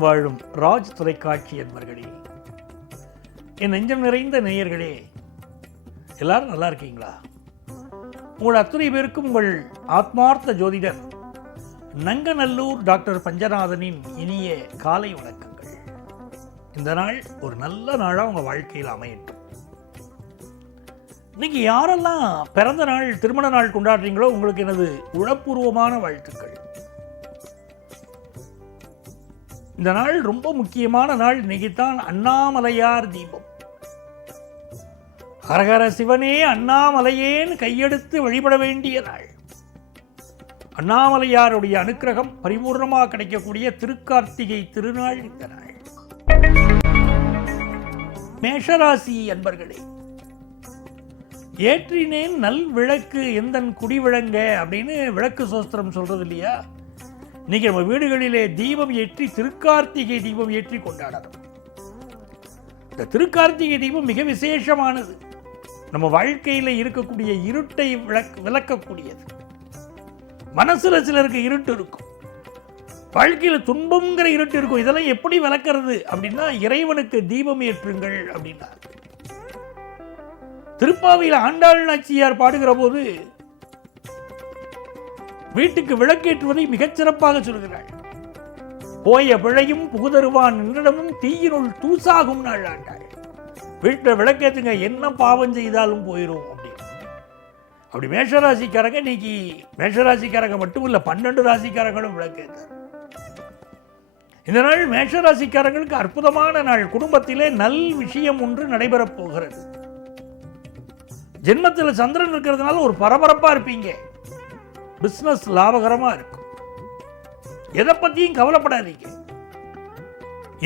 உலகெங்கும் வாழும் ராஜ் தொலைக்காட்சி என்பர்களே, என் நெஞ்சம் நிறைந்த நேயர்களே, எல்லாரும் நல்லா இருக்கீங்களா? உங்கள் அத்தனை பேருக்கும் உங்கள் ஆத்மார்த்த ஜோதிடர் நங்கநல்லூர் டாக்டர் பஞ்சநாதனின் இனிய காலை வணக்கங்கள். இந்த நாள் ஒரு நல்ல நாளாக உங்கள் வாழ்க்கையில் அமையட்டும். இன்னைக்கு யாரெல்லாம் பிறந்த நாள், திருமண நாள் கொண்டாடுறீங்களோ உங்களுக்கு எனது உளப்பூர்வமான வாழ்த்துக்கள். இந்த நாள் ரொம்ப முக்கியமான நாள். இன்னைக்கு தான் அண்ணாமலையார் தீபம். ஹரஹர சிவனே அண்ணாமலையேன்னு கையெடுத்து வழிபட வேண்டிய நாள். அண்ணாமலையாருடைய அனுக்கிரகம் பரிபூர்ணமாக கிடைக்கக்கூடிய திருக்கார்த்திகை திருநாள் இந்த நாள். மேஷராசி அன்பர்களே, ஏற்றினேன் நல் விளக்கு எந்தன் குடி விளங்க அப்படின்னு விளக்கு சோஸ்திரம் சொல்றது இல்லையா? இன்னைக்கு நம்ம வீடுகளிலே தீபம் ஏற்றி திருக்கார்த்திகை தீபம் ஏற்றி கொண்டாடணும். இந்த திருக்கார்த்திகை தீபம் மிக விசேஷமானது. நம்ம வாழ்க்கையில் இருக்கக்கூடிய இருட்டை விளக்கக்கூடியது. மனசுல சிலருக்கு இருட்டு இருக்கும், வாழ்க்கையில் துன்பங்கிற இருட்டு இருக்கும். இதெல்லாம் எப்படி விளக்கிறது அப்படின்னா, இறைவனுக்கு தீபம் ஏற்றுங்கள் அப்படின்னா. திருப்பாவையில் ஆண்டாள் நாச்சியார் பாடுகிற போது வீட்டுக்கு விளக்கேற்றுவதை மிகச்சிறப்பாக சொல்கிறாள். போய பிழையும் புகுதருவான் நின்றிடமும் தீயினுள் தூசாகும் நாள் ஆண்டாள். வீட்டில் விளக்கேற்றுங்க, என்ன பாவம் செய்தாலும் போயிடும் அப்படின்னு. அப்படி மேஷராசிக்காரங்க இன்னைக்கு, மேஷராசிக்காரங்க மட்டும் இல்லை, 12 ராசிக்காரங்களும் விளக்கேற்ற இந்த நாள் மேஷராசிக்காரங்களுக்கு அற்புதமான நாள். குடும்பத்திலே நல் விஷயம் ஒன்று நடைபெறப் போகிறது. ஜென்மத்தில் சந்திரன் இருக்கிறதுனால ஒரு பரபரப்பா இருப்பீங்க. பிசினஸ் லாபகரமா இருக்கும். எதை பத்தியும் கவலைப்படாதீங்க.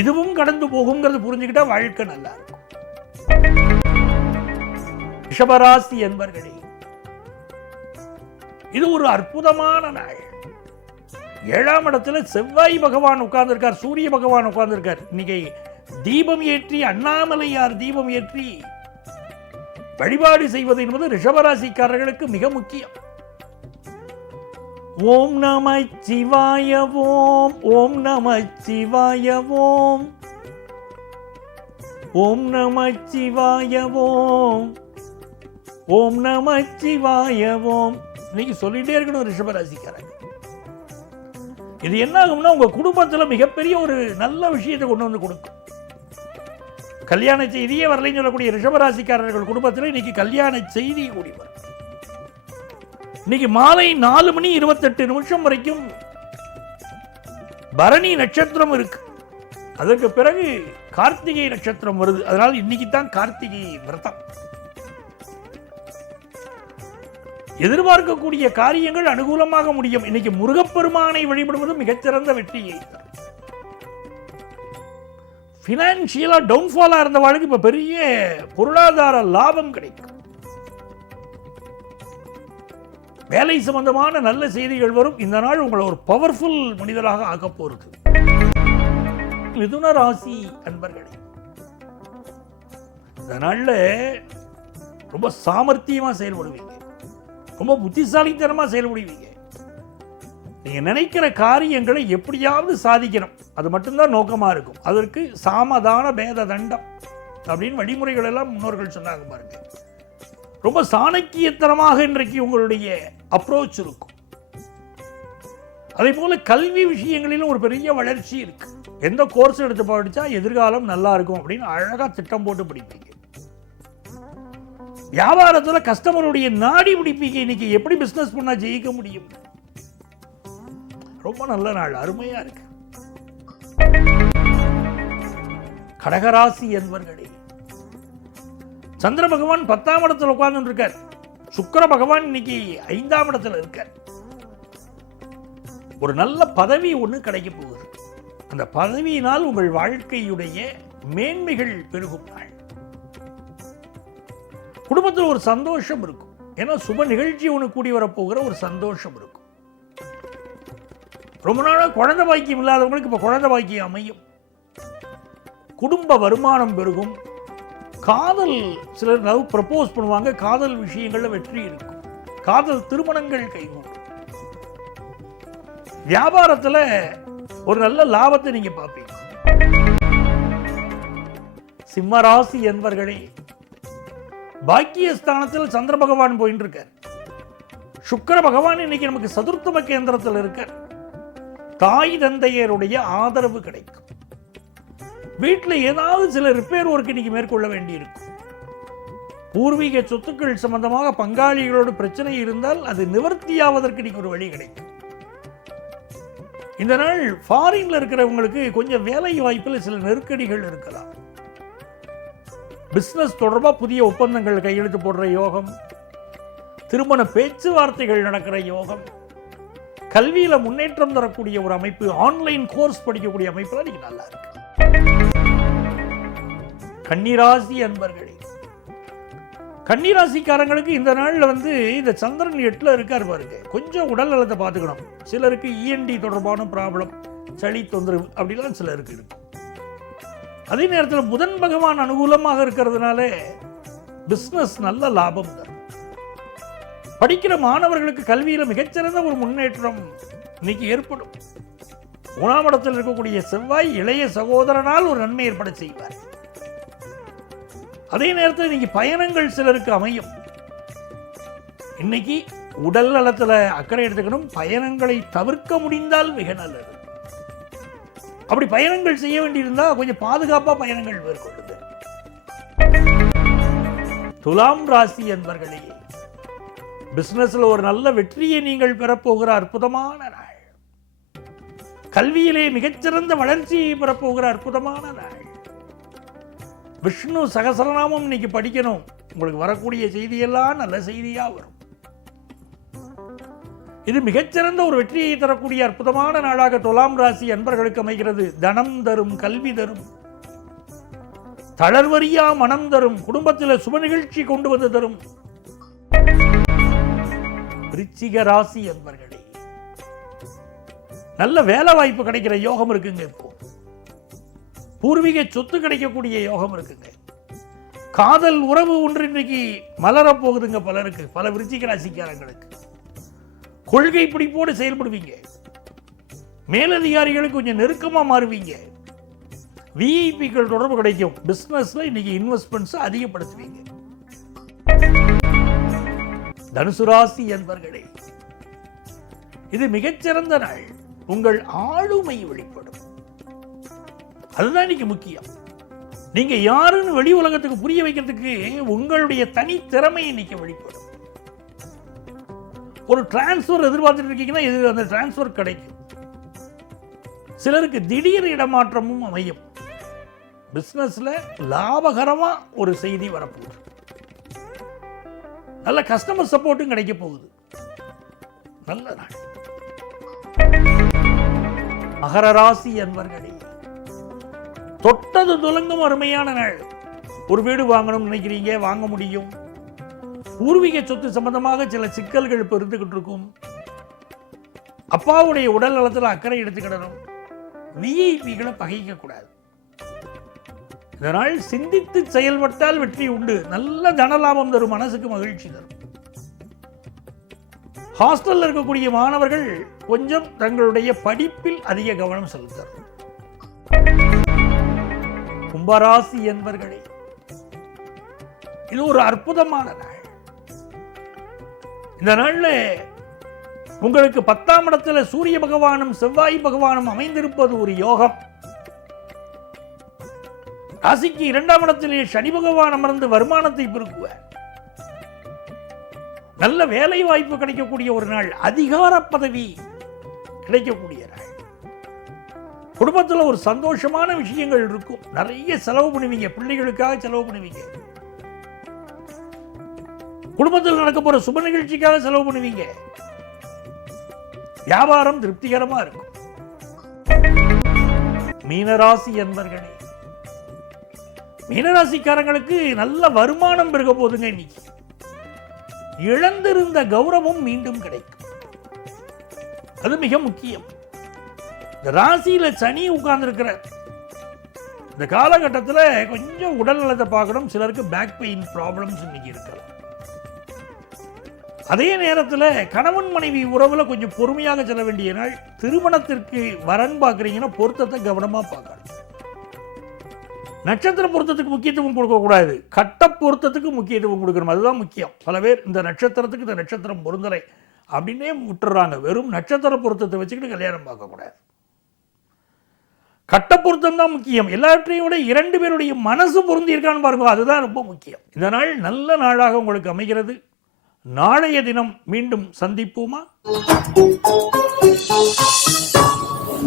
இதுவும் கடந்து போகுங்கிறது புரிஞ்சுக்கிட்டா வாழ்க்கை நல்லா இருக்கும். ரிஷபராசி என்பர்களே, இது ஒரு அற்புதமான நாள். 7ஆம் இடத்துல செவ்வாய் பகவான் உட்கார்ந்திருக்கார், சூரிய பகவான் உட்கார்ந்திருக்கார். இன்னைக்கு தீபம் ஏற்றி, அண்ணாமலையார் தீபம் ஏற்றி வழிபாடு செய்வது என்பது ரிஷபராசிக்காரர்களுக்கு மிக முக்கியம். ஓம் நம சிவாய ஓம், ஓம் நம சிவாய ஓம், ஓம் நம சிவாய ஓம், ஓம் நம சிவாய ஓம். இன்னைக்கு சொல்லிட்டே இருக்கணும் ரிஷபராசிக்காரங்க. இது என்ன ஆகும்னா, உங்க குடும்பத்தில் மிகப்பெரிய ஒரு நல்ல விஷயத்தை கொண்டு வந்து கொடுக்கும். கல்யாண செய்தியே வரலைன்னு சொல்லக்கூடிய ரிஷபராசிக்காரர்கள் குடும்பத்தில் இன்னைக்கு கல்யாண செய்தி கூடி வரும். இன்னைக்கு மாலை 4:28 வரைக்கும் பரணி நட்சத்திரம் இருக்கு. அதற்கு பிறகு கார்த்திகை நட்சத்திரம் வருது. அதனால் இன்னைக்கு தான் கார்த்திகை விரதம். எதிர்பார்க்கக்கூடிய காரியங்கள் அனுகூலமாக முடியும். இன்னைக்கு முருகப்பெருமானை வழிபடுவது மிகச்சிறந்த வெற்றியை தரும். பினான்சியலா டவுன்ஃபாலா இருந்தவாளுக்கு இப்ப பெரிய பொருளாதார லாபம் கிடைக்கும். வேலை சம்பந்தமான நல்ல செய்திகள் வரும். இந்த நாள் உங்களை ஒரு பவர்ஃபுல் மனிதராக ஆக்க போறது. மிதுன ராசி அன்பர்களே, இந்த நாள்ல ரொம்ப சாமர்த்தியமா செயல்படுவீங்க, ரொம்ப புத்திசாலித்தனமா செயல்படுவீங்க. நீங்க நினைக்கிற காரியங்களை எப்படியாவது சாதிக்கணும், அது மட்டும்தான் நோக்கமா இருக்கும். அதற்கு சாமதான பேத தண்டம் அப்படின்னு வழிமுறைகள் எல்லாம் முன்னோர்கள் சொன்னாங்க பாருங்க. ரொம்ப சாணக்கியத்தனமாக இன்றைக்கு உங்களுடைய அப்ரோச் இருக்கும். அதே போல கல்வி விஷயங்களிலும் ஒரு பெரிய வளர்ச்சி இருக்கு. எந்த கோர்ஸ் எடுத்து படிச்சா எதிர்காலம் நல்லா இருக்கும் அப்படின்னு அழகா திட்டம் போட்டு படிப்பீங்க. வியாபாரத்துல கஸ்டமருடைய நாடி பிடிப்பீங்க. இன்னைக்கு எப்படி பிசினஸ் பண்ணா ஜெயிக்க முடியும்? ரொம்ப நல்ல நாள், அருமையா இருக்கு. கடகராசி என்பர்களே, சந்திர பகவான் 10ஆம் இடத்துல உட்கார்ந்து இருக்கார். சுக்கிர பகவான் இன்னைக்கு 5ஆம் இடத்துல இருக்கார். ஒரு நல்ல பதவி ஒண்ணு கிடைக்க போகுது. அந்த பதவியினால் உங்கள் வாழ்க்கையுடைய மேன்மைகள் பெருகும் நாள். குடும்பத்தில் ஒரு சந்தோஷம் இருக்கும். ஏன்னா சுப நிகழ்ச்சி ஒன்று கூடி வரப்போகிற ஒரு சந்தோஷம் இருக்கும். ரொம்ப நாளாக குழந்தை பாக்கியம் இல்லாதவங்களுக்கு இப்போ குழந்தை பாக்கியம் அமையும். குடும்ப வருமானம் பெருகும். காதல், சிலர் லவ் ப்ரப்போஸ் பண்ணுவாங்க, காதல் விஷயங்கள்ல வெற்றி இருக்கும். காதல் திருமணங்கள் கைகூடும். வியாபாரத்தில் ஒரு நல்ல லாபத்தை நீங்க பார்ப்பீங்க. சிம்மராசி என்பர்களே, பாக்கியஸ்தானத்தில் சந்திர பகவான் போயிட்டு இருக்கார். சுக்கிர பகவான் இன்னைக்கு நமக்கு சதுர்த்தம கேந்திரத்தில் இருக்கார். தாய் தந்தையருடைய ஆதரவு கிடைக்கும். வீட்டில் ஏதாவது சில ரிப்பேர் ஒர்க் இன்னைக்கு மேற்கொள்ள வேண்டியிருக்கும். பூர்வீக சொத்துக்கள் சம்பந்தமாக பங்காளிகளோடு பிரச்சனை இருந்தால் அது நிவர்த்தியாவதற்கு இன்னைக்கு ஒரு வழி கிடைக்கும். இந்த நாள் ஃபாரின்ல இருக்கிறவங்களுக்கு கொஞ்சம் வேலை வாய்ப்பில் சில நெருக்கடிகள் இருக்கலாம். பிசினஸ் தொடர்பாக புதிய ஒப்பந்தங்கள் கையெழுத்து போடுற யோகம், திருமண பேச்சுவார்த்தைகள் நடக்கிற யோகம், கல்வியில முன்னேற்றம் தரக்கூடிய ஒரு அமைப்பு, ஆன்லைன் கோர்ஸ் படிக்கக்கூடிய அமைப்புலாம் இன்னைக்கு நல்லா இருக்கு. கன்னிராசி அன்பர்களே, கன்னிராசிக்காரங்களுக்கு இந்த நாளில் இந்த சந்திரன் 8ல் இருக்கார் பாருங்க. கொஞ்சம் உடல் நலத்தை பார்த்துக்கணும். சிலருக்கு இஎன்டி தொடர்பான ப்ராப்ளம், சளி தொந்தரவு அப்படிலாம் சிலருக்கு இருக்கு. அதே நேரத்தில் புதன் பகவான் அனுகூலமாக இருக்கிறதுனால பிஸ்னஸ் நல்ல லாபம் தரும். படிக்கிற மாணவர்களுக்கு கல்வியில் மிகச்சிறந்த ஒரு முன்னேற்றம் இன்னைக்கு ஏற்படும். 3ஆம் இடத்தில் இருக்கக்கூடிய செவ்வாய் இளைய சகோதரனால் ஒரு நன்மை ஏற்பட செய்வார். அதே நேரத்தில் இன்னைக்கு பயணங்கள் சிலருக்கு அமையும். இன்னைக்கு உடல் நலத்தில் அக்கறை எடுத்துக்கணும். பயணங்களை தவிர்க்க முடிந்தால் மிக நல்லது. அப்படி பயணங்கள் செய்ய வேண்டியிருந்தா கொஞ்சம் பாதுகாப்பா பயணங்கள் மேற்கொள்ளுங்க. துலாம் ராசி என்பர்களே, பிசினஸ்ல ஒரு நல்ல வெற்றியை நீங்கள் பெறப்போகிற அற்புதமான நாள். கல்வியிலே மிகச்சிறந்த வளர்ச்சியை பெறப்போகிற அற்புதமான நாள். விஷ்ணு சகசரநாமம் இன்னைக்கு படிக்கணும். உங்களுக்கு வரக்கூடிய செய்தியெல்லாம் நல்ல செய்தியா வரும். இது மிகச்சிறந்த ஒரு வெற்றியை தரக்கூடிய அற்புதமான நாளாக துலாம் ராசி அன்பர்களுக்கு அமைகிறது. தனம் தரும், கல்வி தரும், தளர்வரியா மனம் தரும், குடும்பத்தில் சுப நிகழ்ச்சி கொண்டு வந்து தரும். விருச்சிக ராசி அன்பர்களே, நல்ல வேலை வாய்ப்பு கிடைக்கிற யோகம் இருக்குங்க. இப்போ பூர்வீக சொத்து கிடைக்கக்கூடிய யோகம் இருக்குங்க. காதல் உறவு ஒன்று இன்னைக்கு மலரப் போகுதுங்க பலருக்கு, பல விருச்சிக ராசிக்காரங்களுக்கு. கொள்கை பிடிப்போடு செயல்படுவீங்க. மேலதிகாரிகளுக்கு கொஞ்சம் நெருக்கமா மாறுவீங்க. விஐபிக்கள் தொடர்பு கிடைக்கும். பிசினஸ்ல இன்னைக்கு இன்வெஸ்ட்மெண்ட்ஸ் அதிகப்படுத்துவீங்க. தனுசு ராசி என்பர்களே, இது மிகச்சிறந்த நாள். உங்கள் ஆளுமை வெளிப்படும். அதுதான் இன்னைக்கு முக்கியம். நீங்க யாருன்னு வெளி உலகத்துக்கு புரிய வைக்கிறதுக்கு உங்களுடைய தனி திறமை இன்னைக்கு வெளிப்படும். ஒரு டிரான்ஸ்பர் எதிர்பார்த்துட்டு இருக்கீங்கன்னா அந்த டிரான்ஸ்பர் கிடைக்கும். சிலருக்கு திடீர் இடமாற்றமும் அமையும். பிசினஸ்ல லாபகரமா ஒரு செய்தி வரப்போகுது. நல்ல கஸ்டமர் சப்போர்ட்டும் கிடைக்க போகுது. நல்ல நாள். மகர ராசி அன்பர்களே, தொட்டது துலங்கும் அருமையான நாள். ஒரு வீடு வாங்கணும்னு நினைக்கிறீங்க, வாங்க முடியும். பூர்வீக சொத்து சம்பந்தமாக சில சிக்கல்கள் இப்போ இருந்துகிட்டு இருக்கும். அப்பாவுடைய உடல் நலத்தில் அக்கறை எடுத்துக்கிடணும். விஐபிகளை பகைக்க கூடாது. இதனால் சிந்தித்து செயல்பட்டால் வெற்றி உண்டு. நல்ல தனலாபம் தரும், மனசுக்கு மகிழ்ச்சி தரும். ஹாஸ்டல்ல இருக்கக்கூடிய மாணவர்கள் கொஞ்சம் தங்களுடைய படிப்பில் அதிக கவனம் செலுத்தணும். கும்பராசி என்பர்களே, இது ஒரு அற்புதமான நாள். இந்த நாள்ல உங்களுக்கு 10ஆம் இடத்துல சூரிய பகவானும் செவ்வாய் பகவானும் அமைந்திருப்பது ஒரு யோகம். ராசிக்கு 2ஆம் இடத்திலே சனி பகவான் அமர்ந்து வருமானத்தை பெருக்குவார். நல்ல வேலை வாய்ப்பு கிடைக்கக்கூடிய ஒரு நாள். அதிகார பதவி கிடைக்கக்கூடிய நாள். குடும்பத்தில் ஒரு சந்தோஷமான விஷயங்கள் இருக்கும். நிறைய செலவு பண்ணுவீங்க. பிள்ளைகளுக்காக செலவு பண்ணுவீங்க. குடும்பத்தில் நடக்க போற சுப நிகழ்ச்சிக்காக செலவு பண்ணுவீங்க. வியாபாரம் திருப்திகரமா இருக்கும். மீனராசி என்பர்களே, மீனராசிக்காரங்களுக்கு நல்ல வருமானம் பெருக போதுங்க. இன்னைக்கு இழந்திருந்த கௌரவம் மீண்டும் கிடைக்கும். அது மிக முக்கியம். இந்த ராசியில சனி உட்கார்ந்து இருக்கிற இந்த காலகட்டத்தில் கொஞ்சம் உடல் நலத்தை பார்க்கணும். சிலருக்கு பேக் பெயின் ப்ராப்ளம்ஸ் இன்னைக்கு இருக்கலாம். அதே நேரத்தில் கணவன் மனைவி உறவுல கொஞ்சம் பொறுமையாக செல்ல வேண்டிய நாள். திருமணத்திற்கு வரன் பார்க்குறீங்கன்னா பொருத்தத்தை கவனமா பார்க்கணும். நட்சத்திர பொருத்தத்துக்கு முக்கியத்துவம் கொடுக்கக்கூடாது, கட்ட பொருத்தத்துக்கு முக்கியத்துவம் கொடுக்கணும். அதுதான் முக்கியம். பல பேர் இந்த நட்சத்திரத்துக்கு இந்த நட்சத்திரம் பொருந்தலை அப்படின்னே விட்டுறாங்க. வெறும் நட்சத்திர பொருத்தத்தை வச்சுக்கிட்டு கல்யாணம் பார்க்கக்கூடாது. கட்ட பொருத்தம் தான் முக்கியம். எல்லாவற்றையும் விட 2 பேருடைய மனசு பொருந்தி இருக்கான்னு பாருங்க, அதுதான் ரொம்ப முக்கியம். இந்த நாள் நல்ல நாளாக உங்களுக்கு அமைகிறது. நாளைய தினம் மீண்டும் சந்திப்போமா?